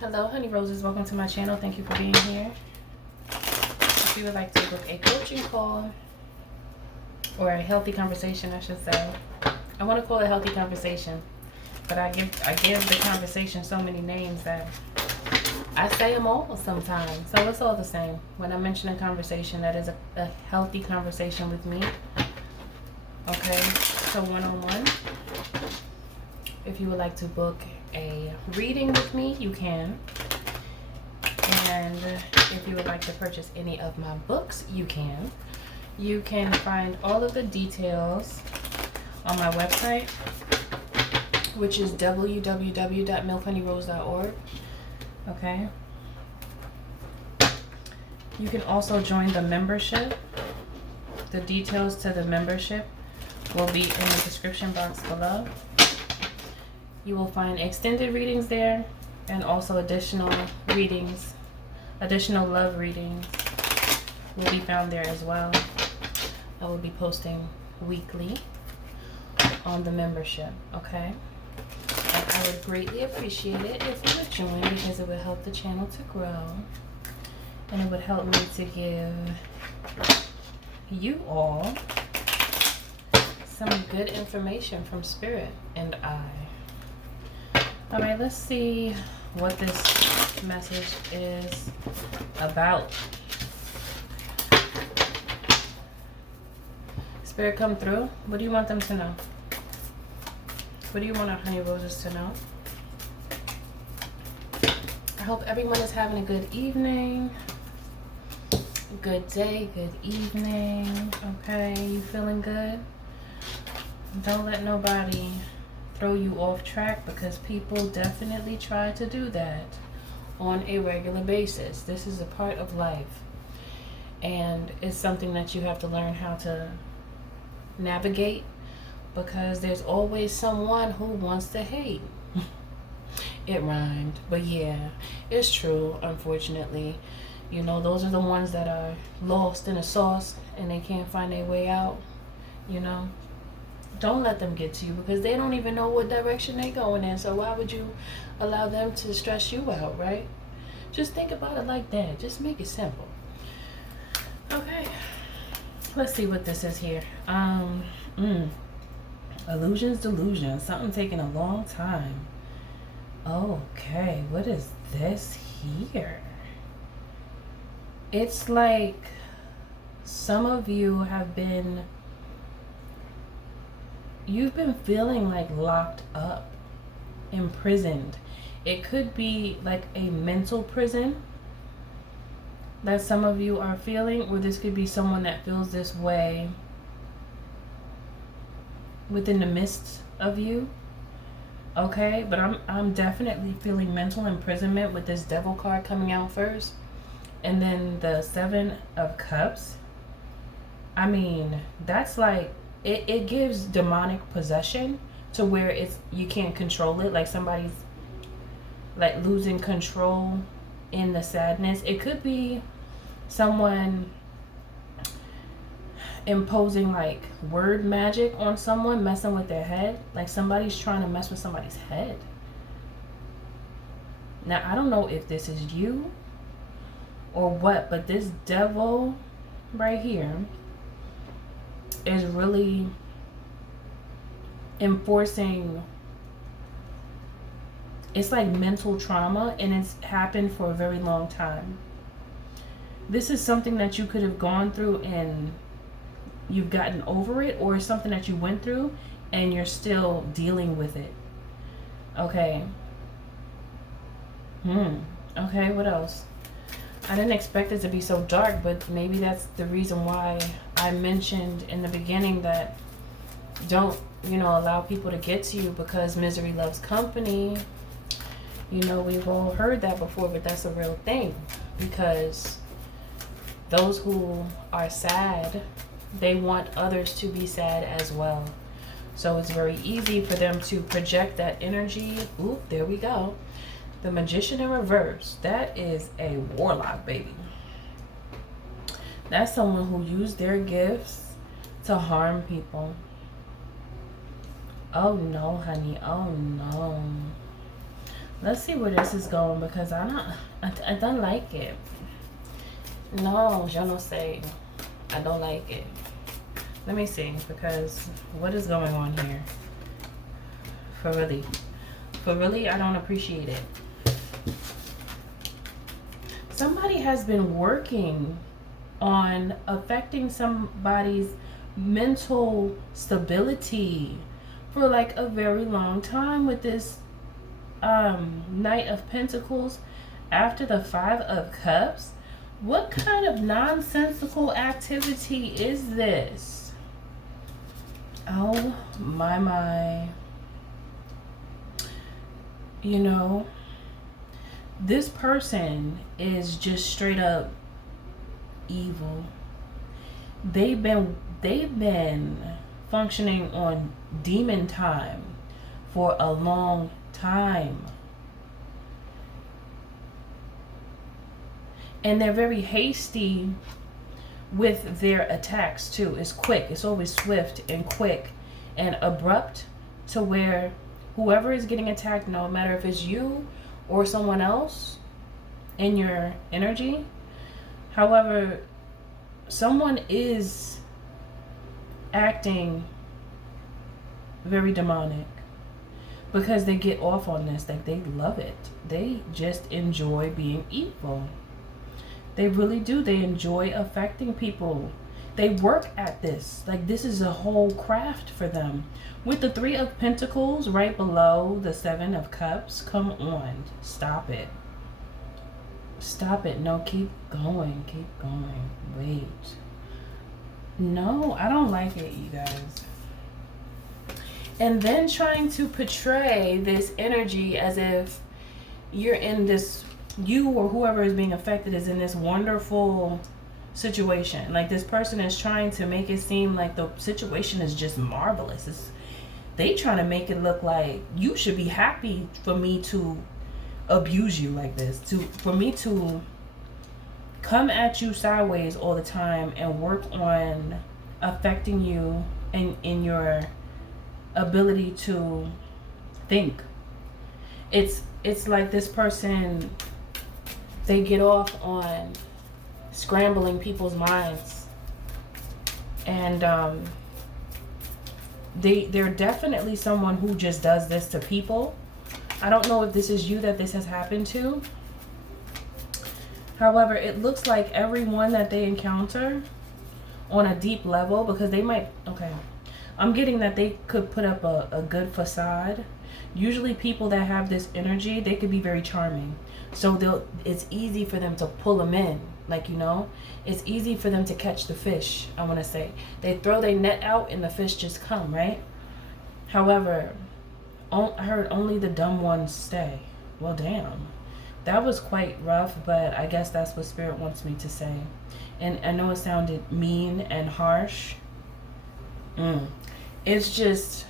Hello, honey roses. Welcome to my channel. Thank you for being here. If you would like to book a coaching call or a healthy conversation, I should say. I want to call it healthy conversation, but I give the conversation so many names that I say them all sometimes. So it's all the same. When I mention a conversation, that is a healthy conversation with me. Okay, so one-on-one. If you would like to book a reading with me, you can. And if you would like to purchase any of my books, you can. You can find all of the details on my website, which is www.milkhoneyRose.org. Okay. You can also join the membership. The details to the membership will be in the description box below. You will find extended readings there and also additional readings, additional love readings will be found there as well. I will be posting weekly on the membership, okay? And I would greatly appreciate it if you would join, because it would help the channel to grow and it would help me to give you all some good information from Spirit and I. All right, let's see what this message is about. Spirit, come through. What do you want them to know? What do you want our honey roses to know? I hope everyone is having a good evening, good day, good evening. Okay, you feeling good? Don't let nobody throw you off track, because people definitely try to do that on a regular basis. This is a part of life, and it's something that you have to learn how to navigate, because there's always someone who wants to hate. It rhymed, but yeah, it's true. Unfortunately, you know, those are the ones that are lost in a sauce and they can't find their way out. You know, don't let them get to you, because they don't even know what direction they're going in. So why would you allow them to stress you out, right? Just think about it like that. Just make it simple. Okay, let's see what this is here. Illusions, delusions. Something taking a long time. Okay, what is this here? It's like some of you have been, you've been feeling like locked up, imprisoned. It could be like a mental prison that some of you are feeling, or this could be someone that feels this way within the midst of you. Okay, but I'm definitely feeling mental imprisonment with this Devil card coming out first, and then the 7 of Cups. I mean, that's like, it gives demonic possession, to where it's, you can't control it, like somebody's like losing control in the sadness. It could be someone imposing like word magic on someone, messing with their head, like somebody's trying to mess with somebody's head. Now, I don't know if this is you or what, but this Devil right here is really enforcing, it's like mental trauma, and it's happened for a very long time. This is something that you could have gone through and you've gotten over it, or something that you went through and you're still dealing with it. Okay. Okay, what else? I didn't expect it to be so dark, but maybe that's the reason why I mentioned in the beginning that don't, you know, allow people to get to you, because misery loves company. You know, we've all heard that before, but that's a real thing, because those who are sad, they want others to be sad as well. So it's very easy for them to project that energy. Oop, there we go. The Magician in reverse. That is a warlock, baby. That's someone who used their gifts to harm people. Oh no, honey. Oh no. Let's see where this is going, because I don't like it. No, je ne sais. I don't like it. Let me see, because what is going on here? For really, I don't appreciate it. Somebody has been working on affecting somebody's mental stability for like a very long time with this Knight of Pentacles after the Five of Cups. What kind of nonsensical activity is this? Oh my. You know, this person is just straight up evil. They've been functioning on demon time for a long time. And they're very hasty with their attacks too. It's quick. It's always swift and quick and abrupt, to where whoever is getting attacked, no matter if it's you or someone else in your energy, however, someone is acting very demonic because they get off on this. Like, they love it. They just enjoy being evil. They really do. They enjoy affecting people. They work at this. Like, this is a whole craft for them. With the Three of Pentacles right below the Seven of Cups, come on. Stop it. Stop it. No, keep going. Keep going. Wait. No, I don't like it, you guys. And then trying to portray this energy as if you're in this, you or whoever is being affected is in this wonderful situation. Like, this person is trying to make it seem like the situation is just marvelous. They trying to make it look like you should be happy for me to abuse you like this, for me to come at you sideways all the time and work on affecting you and in your ability to think. It's like this person, they get off on scrambling people's minds, and they're definitely someone who just does this to people. I don't know if this is you that this has happened to. However, it looks like everyone that they encounter on a deep level, because they might, okay, I'm getting that they could put up a good facade. Usually people that have this energy, they could be very charming. So it's easy for them to pull them in. Like, you know, it's easy for them to catch the fish, I want to say. They throw their net out and the fish just come, right? However, I heard only the dumb ones stay. Well, damn. That was quite rough, but I guess that's what Spirit wants me to say. And I know it sounded mean and harsh. It's just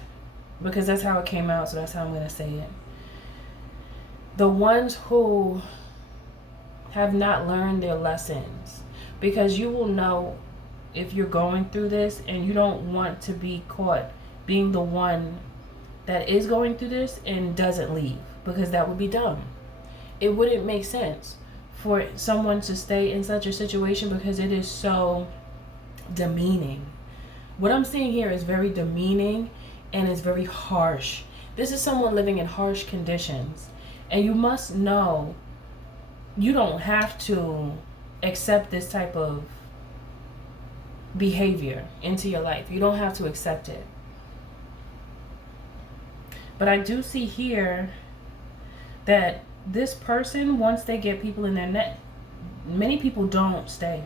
because that's how it came out, so that's how I'm going to say it. The ones who have not learned their lessons, because you will know if you're going through this and you don't want to be caught being the one that is going through this and doesn't leave, because that would be dumb. It wouldn't make sense for someone to stay in such a situation, because it is so demeaning. What I'm seeing here is very demeaning and it's very harsh. This is someone living in harsh conditions, and you must know you don't have to accept this type of behavior into your life. You don't have to accept it. But I do see here that this person, once they get people in their net, many people don't stay.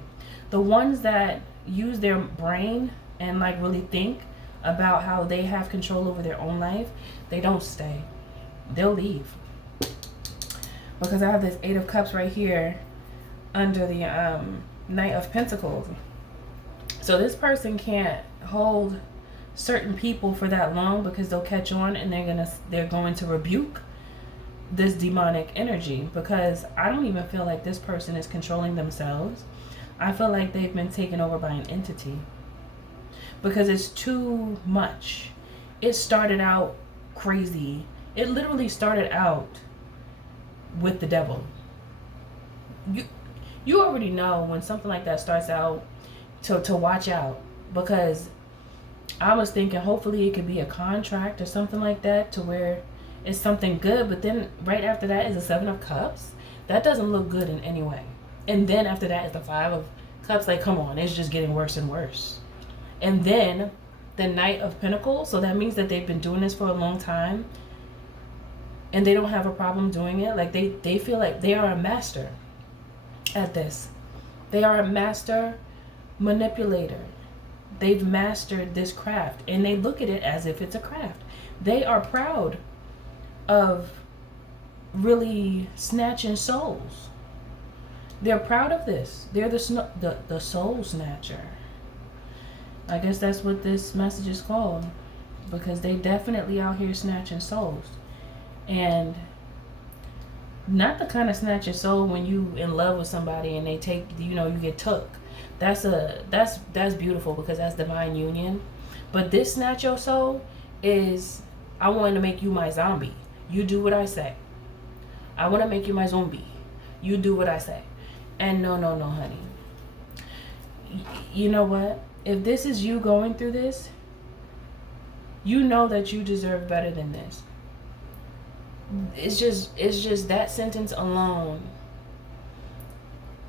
The ones that use their brain and like really think about how they have control over their own life, they don't stay. They'll leave. Because I have this Eight of Cups right here under the Knight of Pentacles. So this person can't hold certain people for that long, because they'll catch on and they're going to rebuke this demonic energy, because I don't even feel like this person is controlling themselves. I feel like they've been taken over by an entity, because it's too much. It started out crazy. It literally started out with the devil. You already know when something like that starts out to watch out, because I was thinking hopefully it could be a contract or something like that to where it's something good, but then right after that is the 7 of Cups. That doesn't look good in any way. And then after that is the 5 of Cups. Like, come on, it's just getting worse and worse. And then the Knight of Pentacles. So that means that they've been doing this for a long time and they don't have a problem doing it. Like they feel like they are a master at this. They are a master manipulator. They've mastered this craft and they look at it as if it's a craft. They are proud of really snatching souls. They're proud of this. They're the soul snatcher. I guess that's what this message is called, because they definitely out here snatching souls. And not the kind of snatching soul when you in love with somebody and they take, you know, you get took. That's beautiful, because that's divine union. But this snatch your soul is, I want to make you my zombie. You do what I say. I want to make you my zombie. You do what I say. And no, honey. You know what? If this is you going through this, you know that you deserve better than this. It's just that sentence alone.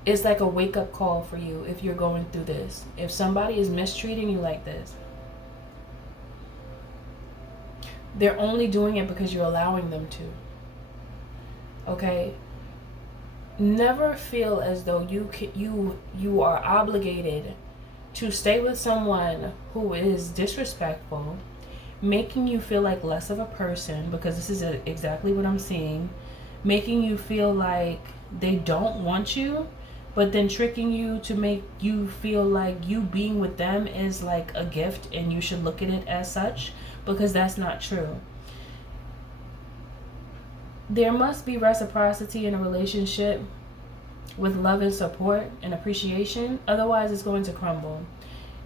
It's like a wake-up call for you if you're going through this. If somebody is mistreating you like this, they're only doing it because you're allowing them to. Okay? Never feel as though you are obligated to stay with someone who is disrespectful, making you feel like less of a person, because this is exactly what I'm seeing, making you feel like they don't want you, but then tricking you to make you feel like you being with them is like a gift and you should look at it as such, because that's not true. There must be reciprocity in a relationship with love and support and appreciation. Otherwise, it's going to crumble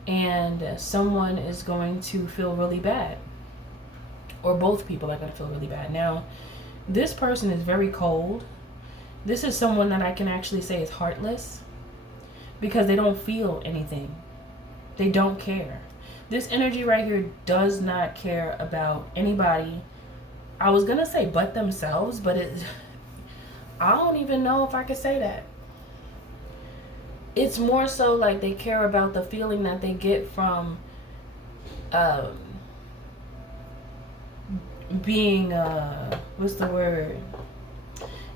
and someone is going to feel really bad, or both people are going to feel really bad. Now, this person is very cold. This is someone that I can actually say is heartless, because they don't feel anything. They don't care. This energy right here does not care about anybody. I was going to say but themselves, but I don't even know if I could say that. It's more so like they care about the feeling that they get from being, what's the word?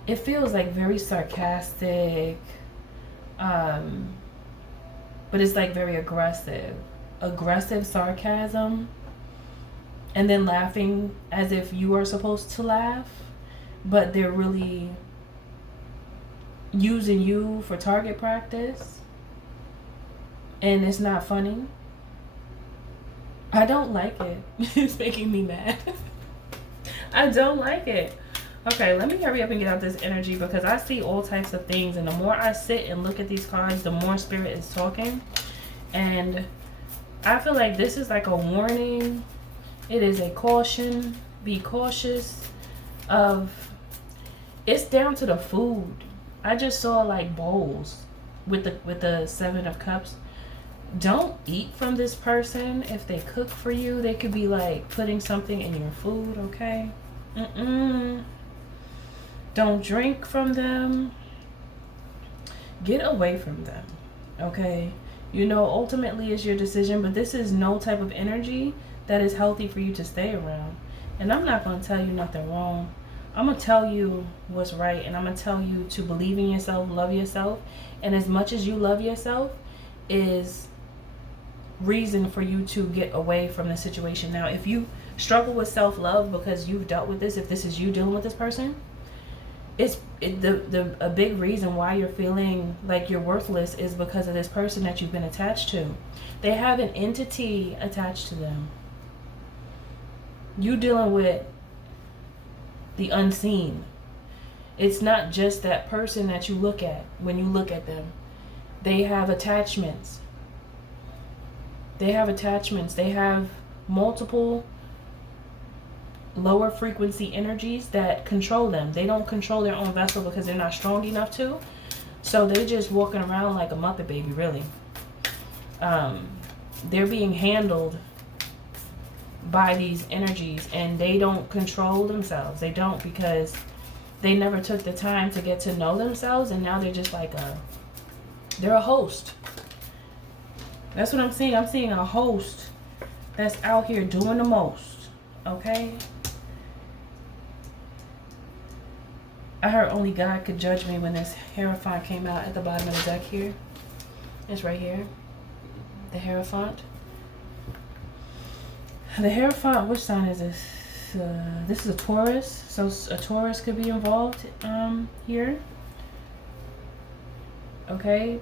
It feels like very sarcastic, but it's like very aggressive sarcasm, and then laughing as if you are supposed to laugh, but they're really using you for target practice, and it's not funny. I don't like it. It's making me mad. I don't like it. Okay, let me hurry up and get out this energy, because I see all types of things, and the more I sit and look at these cards, the more spirit is talking. And I feel like this is like a warning. It is a caution. Be cautious of, it's down to the food. I just saw like bowls with the 7 of Cups. Don't eat from this person. If they cook for you, they could be like putting something in your food, okay? Don't drink from them. Get away from them, okay? You know, ultimately it's your decision, but this is no type of energy that is healthy for you to stay around. And I'm not going to tell you nothing wrong. I'm going to tell you what's right, and I'm going to tell you to believe in yourself, love yourself, and as much as you love yourself is reason for you to get away from the situation. Now, if you struggle with self-love because you've dealt with this, if this is you dealing with this person, a big reason why you're feeling like you're worthless is because of this person that you've been attached to. They have an entity attached to them. You dealing with the unseen. It's not just that person that you look at when you look at them. They have attachments. They have multiple lower frequency energies that control them. They don't control their own vessel because they're not strong enough to. So they're just walking around like a Muppet baby, really. They're being handled by these energies, and they don't control themselves. They don't, because they never took the time to get to know themselves, and now they're just like they're a host. That's what I'm seeing. I'm seeing a host that's out here doing the most. Okay? I heard only God could judge me when this Hierophant came out at the bottom of the deck here. It's right here. The Hierophant. The Hierophant, which sign is this? This is a Taurus. So a Taurus could be involved here. Okay.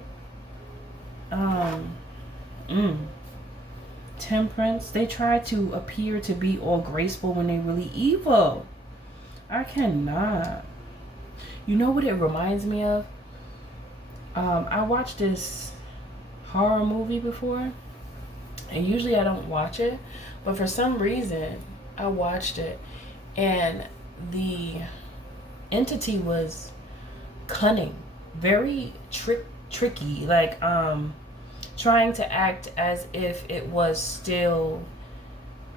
Temperance. They try to appear to be all graceful when they're really evil. I cannot. You know what it reminds me of? I watched this horror movie before, and usually I don't watch it, but for some reason I watched it, and the entity was cunning, very tricky, like trying to act as if it was still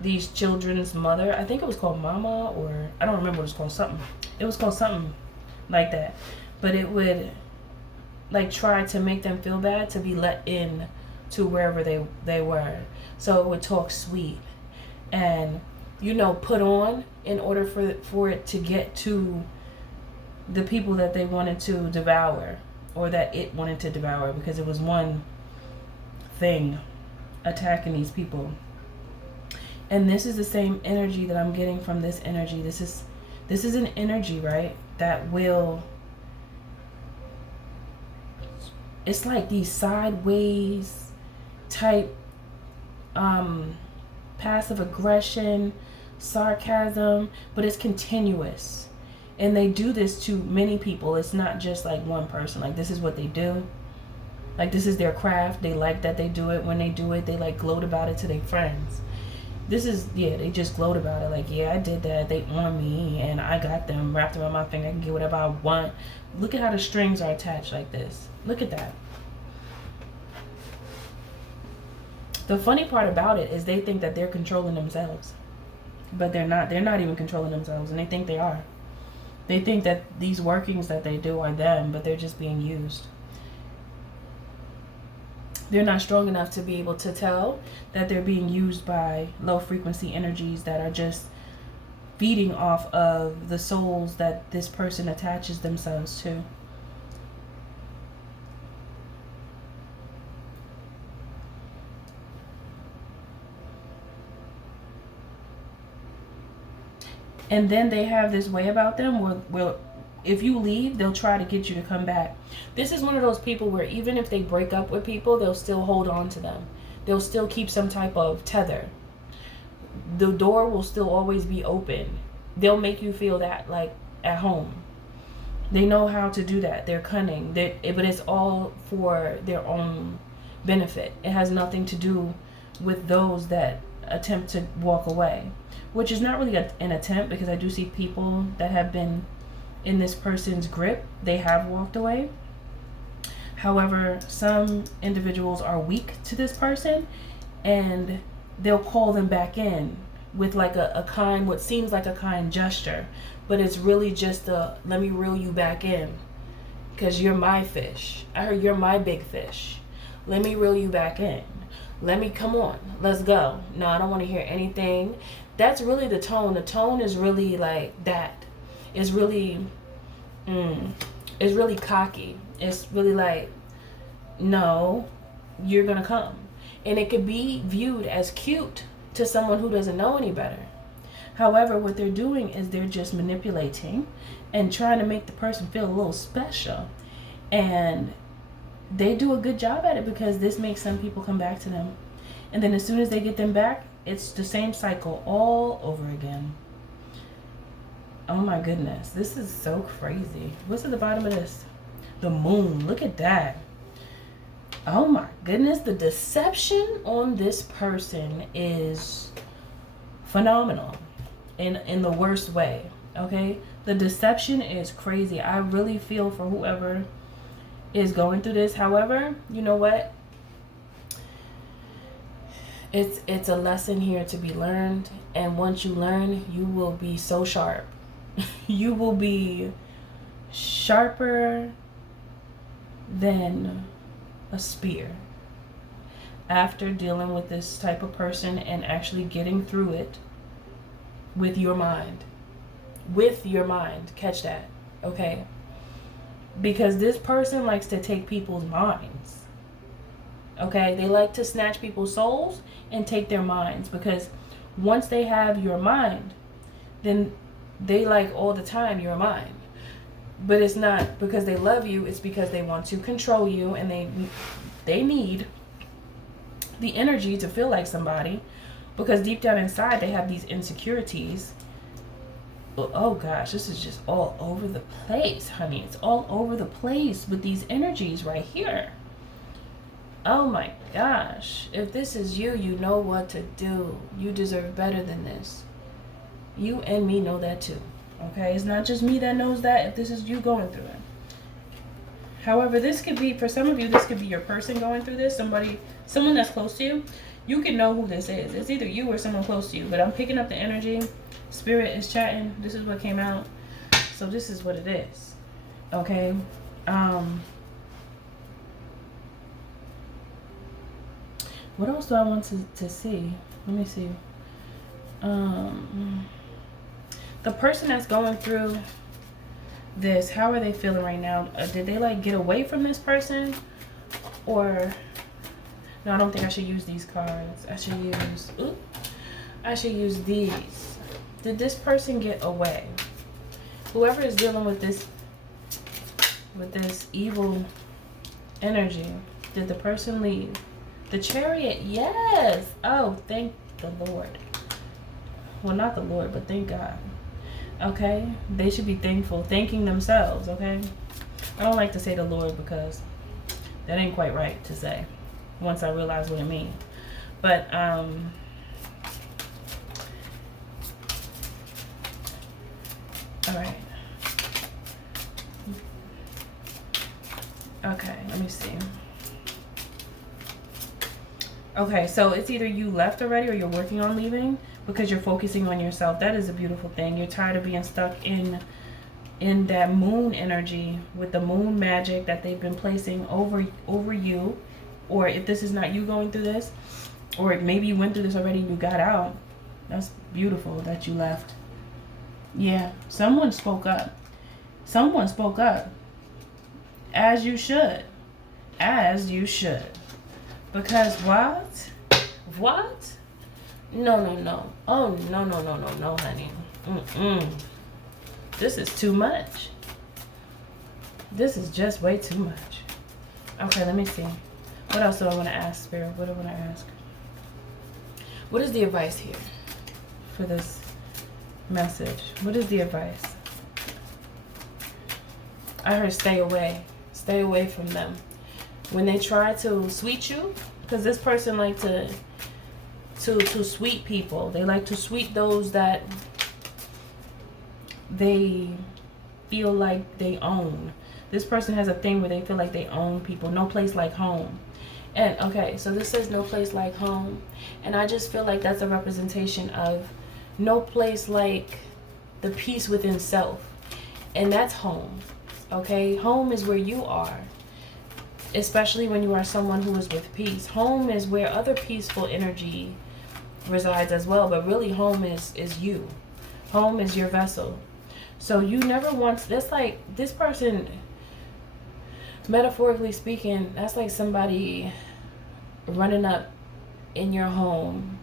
these children's mother. I think it was called Mama, or I don't remember what it was called. Something. It was called something like that. But it would like try to make them feel bad to be let in to wherever they were. So it would talk sweet and, you know, put on in order for it to get to the people that they wanted to devour, or that it wanted to devour, because it was one thing attacking these people. And this is the same energy that I'm getting from this energy. This is an energy, right, that will, it's like these sideways type passive aggression, sarcasm, but it's continuous. And they do this to many people. It's not just like one person. Like, this is what they do. Like, this is their craft. They like that they do it. When they do it, they like gloat about it to their friends. This is, yeah, they just gloat about it. Like, yeah, I did that. They on me and I got them wrapped around my finger. I can get whatever I want. Look at how the strings are attached like this. Look at that. The funny part about it is they think that they're controlling themselves. But they're not. They're not even controlling themselves, and they think they are. They think that these workings that they do are them, but they're just being used. They're not strong enough to be able to tell that they're being used by low frequency energies that are just feeding off of the souls that this person attaches themselves to. And then they have this way about them where if you leave, they'll try to get you to come back. This is one of those people where even if they break up with people, they'll still hold on to them. They'll still keep some type of tether. The door will still always be open. They'll make you feel that like at home. They know how to do that. They're cunning. But it's all for their own benefit. It has nothing to do with those that attempt to walk away. Which is not really an attempt, because I do see people that have been in this person's grip. They have walked away. However, some individuals are weak to this person, and they'll call them back in with like a kind, what seems like a kind gesture, but it's really just a, let me reel you back in because you're my fish. I heard you're my big fish. Let me reel you back in. Let me, come on, let's go. No, I don't want to hear anything. That's really the tone. The tone is really like that. It's really, it's really cocky. It's really like, no, you're going to come. And it could be viewed as cute to someone who doesn't know any better. However, what they're doing is they're just manipulating and trying to make the person feel a little special. And they do a good job at it because this makes some people come back to them. And then as soon as they get them back, it's the same cycle all over again. Oh my goodness. This is so crazy. What's at the bottom of this? The moon. Look at that. Oh my goodness. The deception on this person is phenomenal. in the worst way. Okay, the deception is crazy. I really feel for whoever is going through this. However, you know what? It's a lesson here to be learned, and once you learn, you will be so sharp. You will be sharper than a spear after dealing with this type of person and actually getting through it with your mind. With your mind. Catch that. Okay? Because this person likes to take people's minds. Okay? They like to snatch people's souls and take their minds, because once they have your mind, then they like all the time your mind. But it's not because they love you, it's because they want to control you, and they need the energy to feel like somebody, because deep down inside they have these insecurities. Oh gosh, this is just all over the place, honey. It's all over the place with these energies right here. Oh my gosh. If this is you, you know what to do. You deserve better than this. You and me know that too. Okay? It's not just me that knows that if this is you going through it. However, this could be, for some of you, this could be your person going through this. Someone that's close to you. You can know who this is. It's either you or someone close to you. But I'm picking up the energy. Spirit is chatting. This is what came out. So this is what it is. Okay? What else do I want to see? Let me see. The person that's going through this, how are they feeling right now? Did they like get away from this person? Or, no, I don't think I should use these cards. I should use these. Did this person get away? Whoever is dealing with this evil energy, did the person leave? The Chariot, yes. Oh, thank the Lord. Well, not the Lord, but thank God. Okay? They should be thankful, thanking themselves, okay? I don't like to say the Lord because that ain't quite right to say once I realize what it means. But, alright. Okay, let me see. Okay, so it's either you left already or you're working on leaving because you're focusing on yourself. That is a beautiful thing. You're tired of being stuck in that moon energy with the moon magic that they've been placing over you. Or if this is not you going through this, or maybe you went through this already and you got out. That's beautiful that you left. Yeah, someone spoke up. Someone spoke up. As you should. As you should. Because what? What? No. Oh, no, honey. This is too much. This is just way too much. Okay, let me see. What else do I want to ask, Spirit? What do I want to ask? What is the advice here for this message? What is the advice? I heard stay away. Stay away from them. When they try to sweet you, because this person like to sweet people. They like to sweet those that they feel like they own. This person has a thing where they feel like they own people. No place like home. And okay, so this says no place like home. And I just feel like that's a representation of no place like the peace within self. And that's home. Okay, home is where you are. Especially when you are someone who is with peace. Home is where other peaceful energy resides as well. But really home is you. Home is your vessel. So you never want, that's like, this person, metaphorically speaking, that's like somebody running up in your home,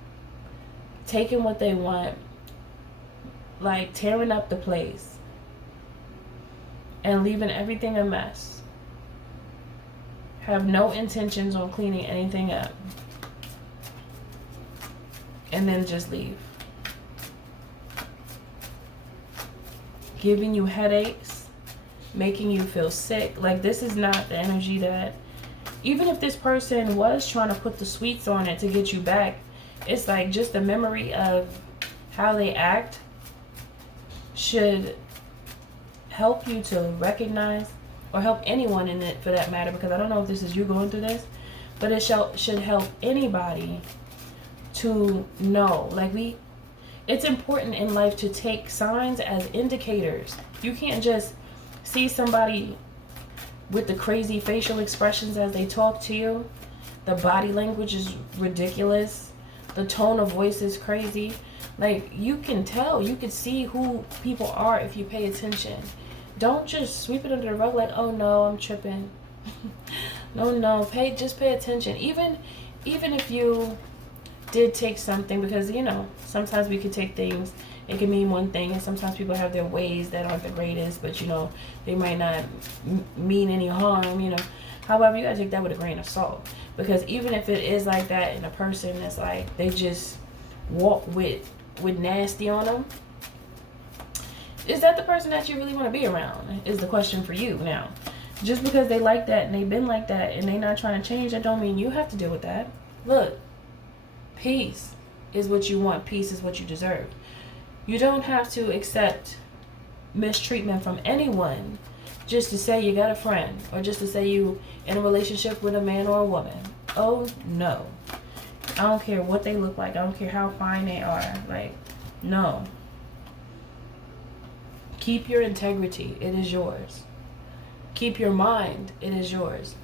taking what they want, like tearing up the place, and leaving everything a mess. Have no intentions on cleaning anything up. And then just leave. Giving you headaches. Making you feel sick. Like this is not the energy that... Even if this person was trying to put the sweets on it to get you back, it's like just the memory of how they act should help you to recognize, or help anyone in it for that matter, because I don't know if this is you going through this, but it should help anybody to know, like, it's important in life to take signs as indicators. You can't just see somebody with the crazy facial expressions as they talk to you. The body language is ridiculous. The tone of voice is crazy. Like, you can tell, you can see who people are if you pay attention. Don't just sweep it under the rug like, oh no, I'm tripping. No, just pay attention. Even if you did take something, because, you know, sometimes we could take things, it can mean one thing, and sometimes people have their ways that aren't the greatest, but, you know, they might not mean any harm, you know. However, you gotta take that with a grain of salt, because even if it is like that, and a person that's like, they just walk with nasty on them, is that the person that you really want to be around, is the question for you. Now, just because they like that and they've been like that and they not trying to change, that don't mean you have to deal with that. Look, peace is what you want. Peace is what you deserve. You don't have to accept mistreatment from anyone just to say you got a friend, or just to say you in a relationship with a man or a woman. Oh no. I don't care what they look like. I don't care how fine they are. Like, no. Keep your integrity. It is yours. Keep your mind. It is yours.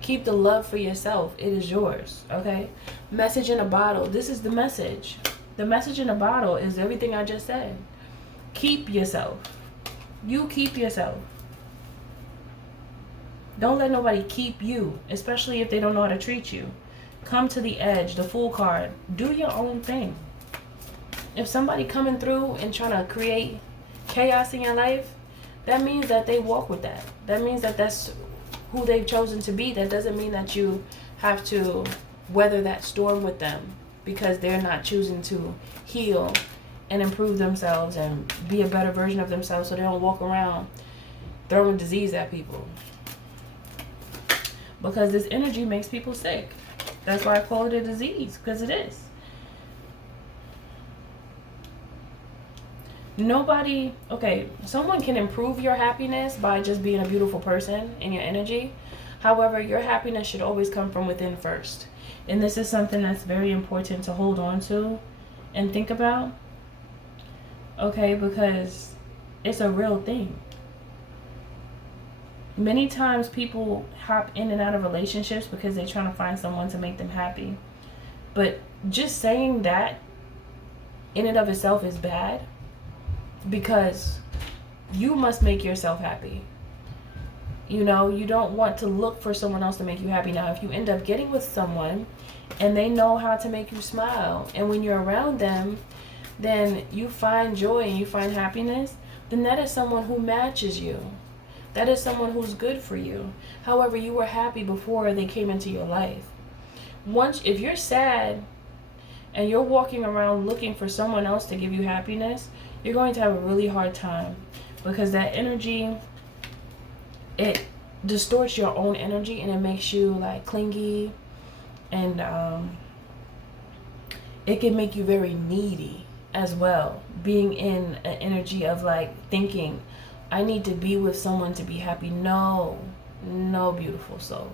Keep the love for yourself. It is yours. Okay? Message in a bottle. This is the message. The message in a bottle is everything I just said. Keep yourself. You keep yourself. Don't let nobody keep you, especially if they don't know how to treat you. Come to the edge, the Fool card. Do your own thing. If somebody coming through and trying to create chaos in your life, that means that they walk with that. That means that that's who they've chosen to be. That doesn't mean that you have to weather that storm with them, because they're not choosing to heal and improve themselves and be a better version of themselves, so they don't walk around throwing disease at people. Because this energy makes people sick. That's why I call it a disease, because it is. Nobody, okay, someone can improve your happiness by just being a beautiful person in your energy. However, your happiness should always come from within first. And this is something that's very important to hold on to and think about. Okay, because it's a real thing. Many times people hop in and out of relationships because they're trying to find someone to make them happy. But just saying that in and of itself is bad, because you must make yourself happy. You know, you don't want to look for someone else to make you happy. Now, if you end up getting with someone and they know how to make you smile, and when you're around them, then you find joy and you find happiness, then that is someone who matches you. That is someone who's good for you. However, you were happy before they came into your life. If you're sad and you're walking around looking for someone else to give you happiness, you're going to have a really hard time, because that energy, it distorts your own energy, and it makes you like clingy, and it can make you very needy as well, being in an energy of like thinking, I need to be with someone to be happy. No, beautiful soul.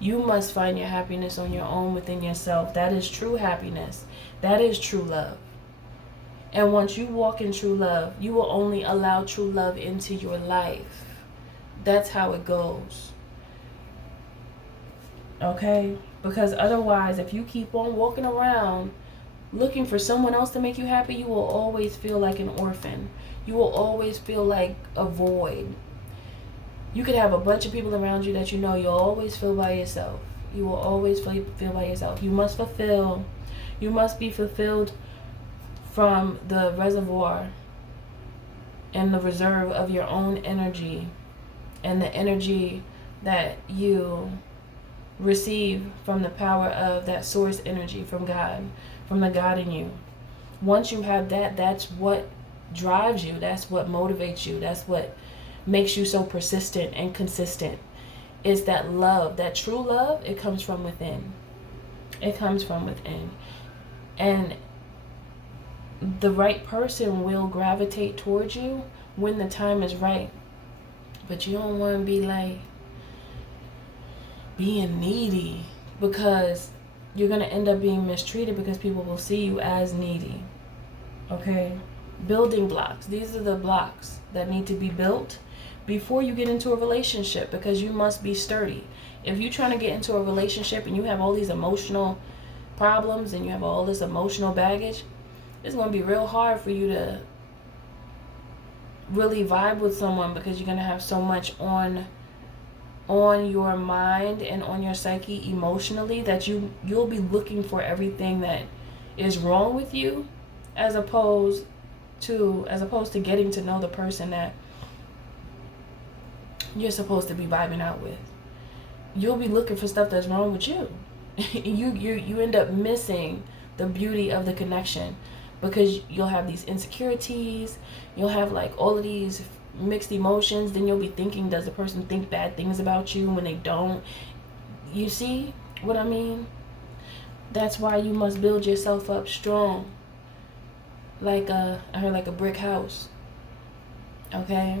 You must find your happiness on your own, within yourself. That is true happiness. That is true love. And once you walk in true love, you will only allow true love into your life. That's how it goes. Okay? Because otherwise, if you keep on walking around looking for someone else to make you happy, you will always feel like an orphan. You will always feel like a void. You could have a bunch of people around you that you know, you'll always feel by yourself. You will always feel by yourself. You must be fulfilled from the reservoir and the reserve of your own energy, and the energy that you receive from the power of that source energy from God, from the God in you. Once you have that, that's what drives you. That's what motivates you. That's what makes you so persistent and consistent. It's that love, that true love. It comes from within. It comes from within. And the right person will gravitate towards you when the time is right. But you don't want to be like being needy, because you're going to end up being mistreated because people will see you as needy. Okay? Building blocks. These are the blocks that need to be built before you get into a relationship, because you must be sturdy. If you're trying to get into a relationship and you have all these emotional problems and you have all this emotional baggage, it's going to be real hard for you to really vibe with someone, because you're going to have so much on your mind and on your psyche emotionally that you'll be looking for everything that is wrong with you, as opposed to getting to know the person that you're supposed to be vibing out with. You'll be looking for stuff that's wrong with you. you end up missing the beauty of the connection, because you'll have these insecurities, you'll have like all of these mixed emotions. Then you'll be thinking, does the person think bad things about you when they don't? You see what I mean? That's why you must build yourself up strong, like I heard like a brick house. Okay,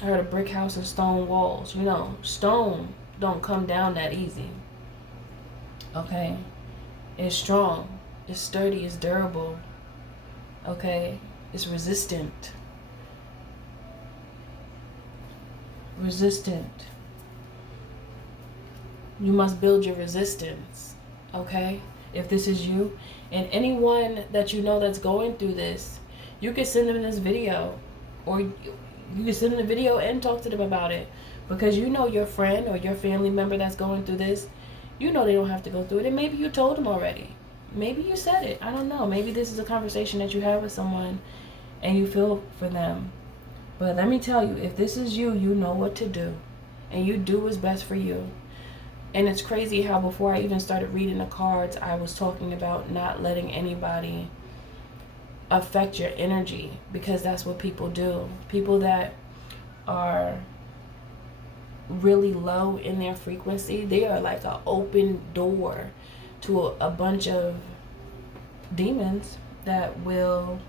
I heard a brick house and stone walls. You know, stone don't come down that easy. Okay, it's strong, it's sturdy, it's durable. Okay, it's resistant. You must build your resistance. Okay, if this is you, and anyone that you know that's going through this, you can send them this video, or you can send them the video and talk to them about it, because you know your friend or your family member that's going through this, you know they don't have to go through it. And maybe you told them already, maybe you said it, I don't know, maybe this is a conversation that you have with someone and you feel for them. But let me tell you, if this is you, you know what to do, and you do what's best for you. And it's crazy how before I even started reading the cards, I was talking about not letting anybody affect your energy, because that's what people do. People that are really low in their frequency, they are like an open door to a bunch of demons that will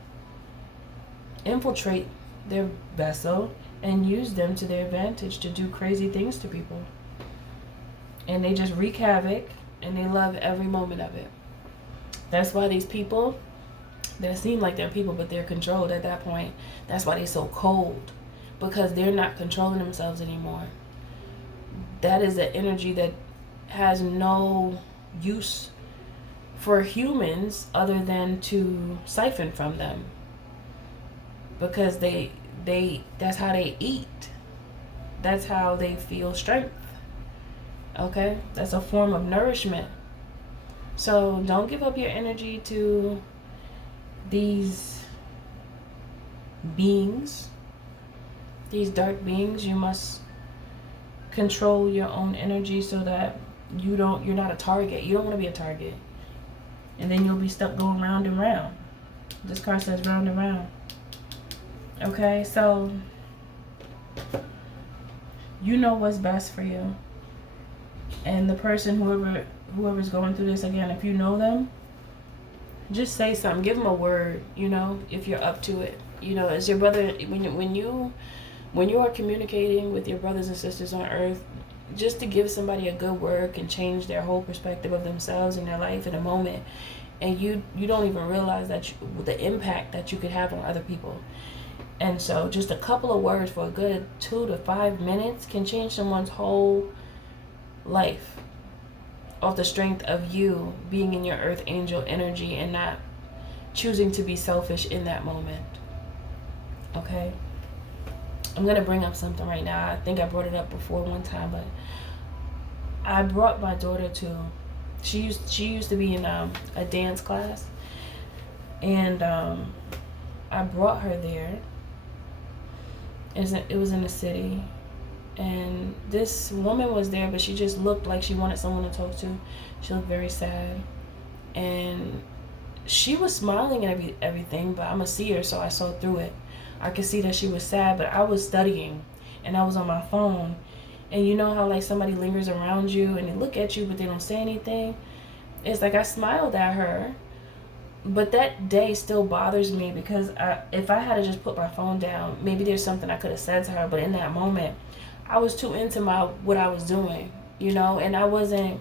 infiltrate their vessel and use them to their advantage to do crazy things to people. And they just wreak havoc, and they love every moment of it. That's why these people that seem like they're people, but they're controlled at that point, that's why they're so cold, because they're not controlling themselves anymore. That is the energy that has no use for humans other than to siphon from them, because they that's how they eat, that's how they feel strength. Okay, that's a form of nourishment. So don't give up your energy to these beings, these dark beings. You must control your own energy so that you're not a target. You don't want to be a target, and then you'll be stuck going round and round. This card says round and round. Okay, so you know what's best for you. And the person, whoever's going through this, again, if you know them, just say something. Give them a word, you know, if you're up to it. You know, as your brother, when you are communicating with your brothers and sisters on earth, just to give somebody a good word can change their whole perspective of themselves and their life in a moment. And you don't even realize that the impact that you could have on other people. And so just a couple of words for a good 2 to 5 minutes can change someone's whole life off the strength of you being in your earth angel energy and not choosing to be selfish in that moment. Okay, I'm going to bring up something right now. I think I brought it up before one time, but I brought my daughter to, she used to be in a dance class, and I brought her there. It was in the city, and this woman was there, but she just looked like she wanted someone to talk to. She looked very sad, and she was smiling and everything, but I'm a seer, so I saw through it. I could see that she was sad, but I was studying, and I was on my phone. And you know how like somebody lingers around you and they look at you, but they don't say anything? It's like I smiled at her, But that day still bothers me because if I had to just put my phone down, maybe there's something I could have said to her. But in that moment, I was too into what I was doing, you know, and I wasn't,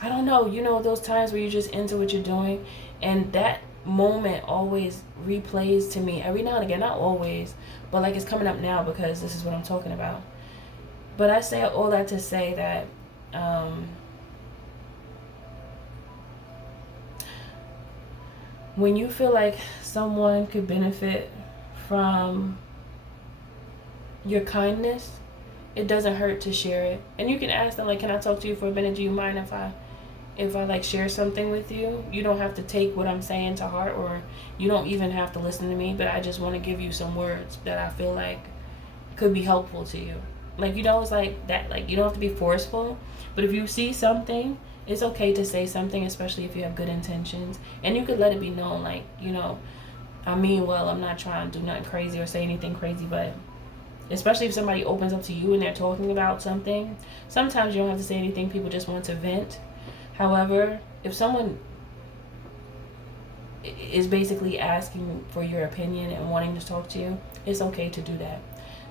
I don't know, you know, those times where you're just into what you're doing, and that moment always replays to me every now and again, not always, but like it's coming up now because this is what I'm talking about. But I say all that to say that when you feel like someone could benefit from your kindness, it doesn't hurt to share it. And you can ask them, like, can I talk to you for a minute? Do you mind if I like share something with you? You don't have to take what I'm saying to heart, or you don't even have to listen to me, but I just want to give you some words that I feel like could be helpful to you. Like, you know, it's like that, like, you don't have to be forceful, but if you see something, it's okay to say something, especially if you have good intentions. And you could let it be known, like, you know, I mean, well, I'm not trying to do nothing crazy or say anything crazy, but especially if somebody opens up to you and they're talking about something, sometimes you don't have to say anything. People just want to vent. However, if someone is basically asking for your opinion and wanting to talk to you, it's okay to do that.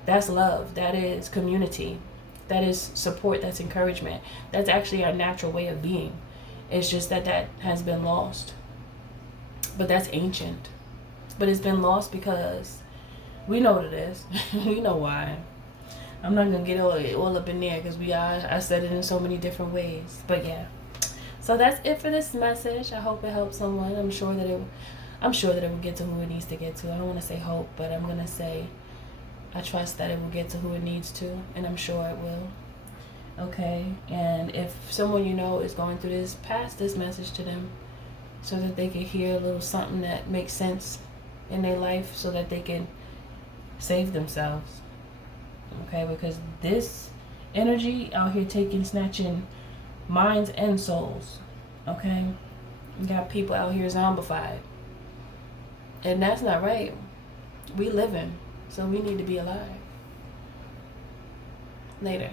That's love. That is community. That is support. That's encouragement. That's actually our natural way of being. It's just that has been lost. But that's ancient. But it's been lost because we know what it is. We know why. I'm not going to get all up in there because I said it in so many different ways. But yeah. So that's it for this message. I hope it helps someone. I'm sure that it will get to who it needs to get to. I don't want to say hope, but I'm going to say I trust that it will get to who it needs to, and I'm sure it will. Okay? And if someone you know is going through this, pass this message to them so that they can hear a little something that makes sense in their life so that they can save themselves. Okay? Because this energy out here snatching minds and souls. Okay? You got people out here zombified. And that's not right. We living. So we need to be alive. Later.